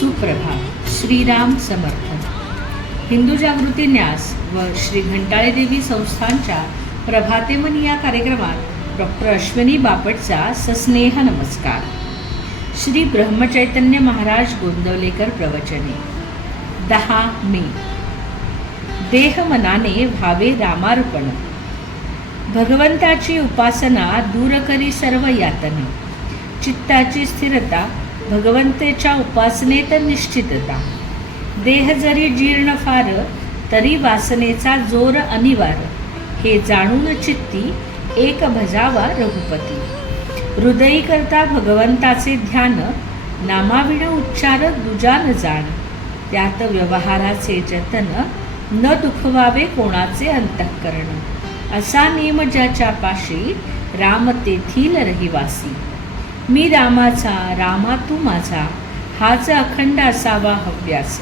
सुप्रभात. श्रीराम समर्थ. हिंदू जागृती न्यास व श्री घंटाळे देवी संस्थांच्या प्रभातेमन या कार्यक्रमात डॉक्टर अश्विनी बापटचा सस्नेह नमस्कार. श्री ब्रह्मचैतन्य महाराज गोंदवलेकर प्रवचने. 10 मे. देह मनाने व्हावे रामार्पण. भगवंताची उपासना दूर करी सर्व यातना. चित्ताची स्थिरता भगवंतेच्या उपासनेत निश्चितता. देह जरी जीर्ण फार तरी वासनेचा जोर अनिवार. हे जाणून चित्ती एक भजावा रघुपती. हृदयी करता भगवंताचे ध्यान. नामाविण उच्चार दुजा न जाण. त्यात व्यवहाराचे जतन न दुखवावे कोणाचे अंतःकरण. असा नेम ज्याच्या पाशी राम तेथील रहिवासी. मी रामाचा रामा तू माझा हाच अखंड असावा हव्यास.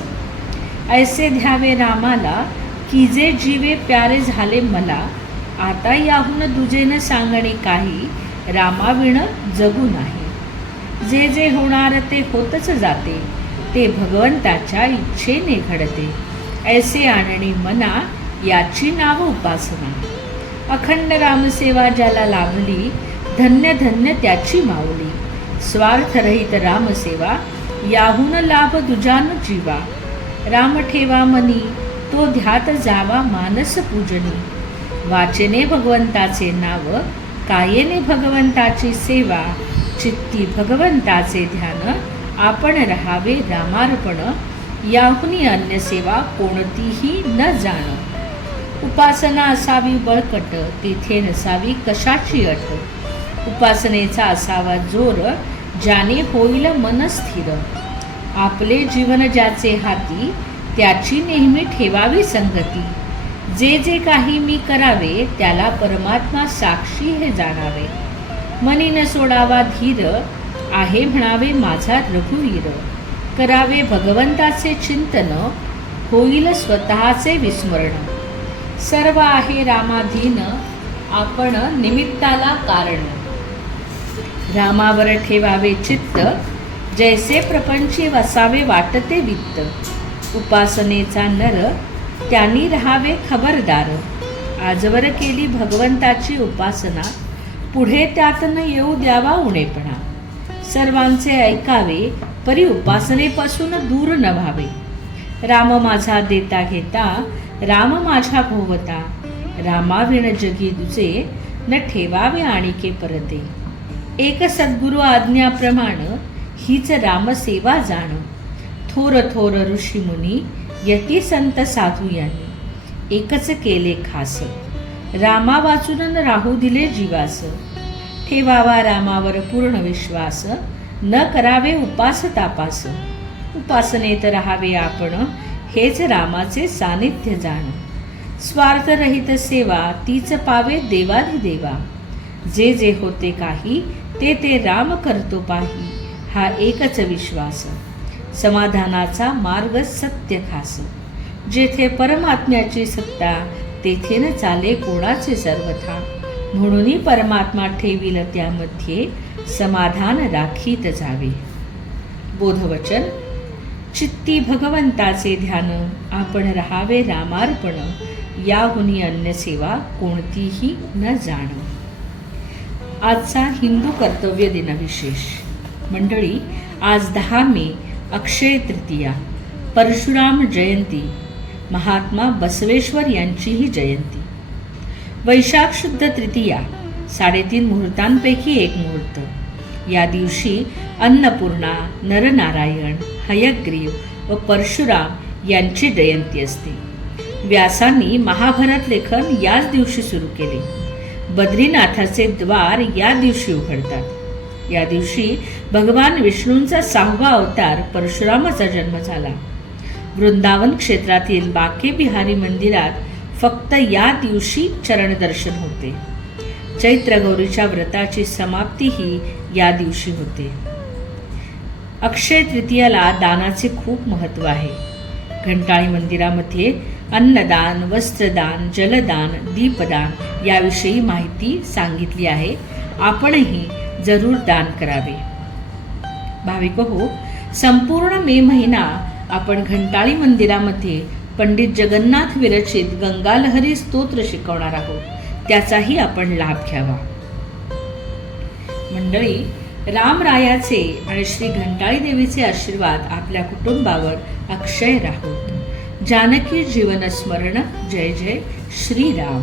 ऐसे ध्यावे रामाला की जे जीवे प्यारे झाले मला. आता याहून दुजेन सांगणे काही रामाविण जगू नाही. जे जे होणार ते होतच जाते ते भगवंताच्या इच्छेने घडते. ऐसे आणणी मना याची नाव उपासना. अखंड रामसेवा ज्याला लाभली धन्य धन्य त्याची माऊली. स्वार्थरहित रामसेवा याहून लाभ दुजान जीवा. राम ठेवा मनी तो ध्यात जावा मानस पूजनी. वाचेने भगवंताचे नाव कायेने भगवंताची सेवा. चित्ती भगवंताचे ध्यान आपण रहावे रामार्पण. याहुनी अन्य सेवा कोणतीही न जाण. उपासना असावी बळकट तेथे नसावी कशाची अट. उपासनेचा असावा जोर ज्याने होईल मन स्थिर. आपले जीवन ज्याचे हाती त्याची नेहमी ठेवावी संगती. जे जे काही मी करावे त्याला परमात्मा साक्षी हे जाणावे. मनी न सोडावा धीर आहे म्हणावे माझा रघुवीर. करावे भगवंताचे चिंतन होईल स्वतःचे विस्मरण. सर्व आहे रामाधीन आपण निमित्ताला कारण. रामावर ठेवावे चित्त जैसे प्रपंची वसावे वाटते वित्त. उपासनेचा नर त्यांनी राहावे खबरदार. आजवर केली भगवंताची उपासना पुढे त्यात न येऊ द्यावा उणेपणा. सर्वांचे ऐकावे परी उपासनेपासून दूर न व्हावे. राम माझा देता घेता राम माझ्या भोवता. रामाविण जगी दुजे न ठेवावे आणिके परते. एक सद्गुरु आज्ञाप्रमाण हीच रामसेवा जाण. थोर थोर ऋषीमुनी यती संत साधू यांनी एकच केले खास. रामा वाचून न राहू दिले जीवास. ठेवावा रामावर पूर्ण विश्वास. न करावे उपास तापास. उपासनेत राहावे आपण हेच रामाचे सानिध्य जाण. स्वार्थरहित सेवा तीच पावे देवाधिदेवा. जे जे होते काही ते ते राम करतो पाही. हा एकच विश्वास. समाधानाचा मार्ग सत्य खास. जेथे परमात्म्याची सत्ता तेथे न चाले कोणाचे सर्वथा. म्हणून परमात्मा ठेवील त्यामध्ये समाधान राखीत जावे. बोधवचन. चित्ती भगवंताचे ध्यान आपण रहावे रामार्पण. याहुनी अन्य सेवा कोणतीही न जाण. आजचा हिंदू कर्तव्य दिन विशेष. मंडळी, आज 10 मे अक्षय तृतीया, परशुराम जयंती, महात्मा बसवेश्वर यांचीही जयंती. वैशाख शुद्ध तृतीया 3.5 मुहूर्तांपैकी एक मुहूर्त. या दिवशी अन्नपूर्णा, नरनारायण, हयग्रीव व परशुराम यांची जयंती असते. व्यासांनी महाभारत लेखन याच दिवशी सुरू केले. बद्रीनाथाचे द्वार या दिवशी उघडतात. या दिवशी भगवान विष्णूंचा 6वा अवतार परशुरामाचा जन्म झाला. वृंदावन क्षेत्रातील बाके बिहारी मंदिरात फक्त या दिवशी चरणदर्शन होते. चैत्र गौरीच्या व्रताची समाप्तीही या दिवशी होते. अक्षय तृतीयाला दानाचे खूप महत्त्व आहे. घंटाळी मंदिरामध्ये अन्नदान, वस्त्रदान, जलदान, दीपदान याविषयी माहिती सांगितली आहे. आपणही जरूर दान करावे. भाविक हो, संपूर्ण मे महिना आपण घंटाळी मंदिरामध्ये पंडित जगन्नाथ विरचित गंगालहरी स्तोत्र शिकवणार आहोत. त्याचाही आपण लाभ घ्यावा. मंडळी, रामरायाचे आणि श्री घंटाळी देवीचे आशीर्वाद आपल्या कुटुंबावर अक्षय राहोत. जानकी जीवन स्मरण. जय जय श्रीराम.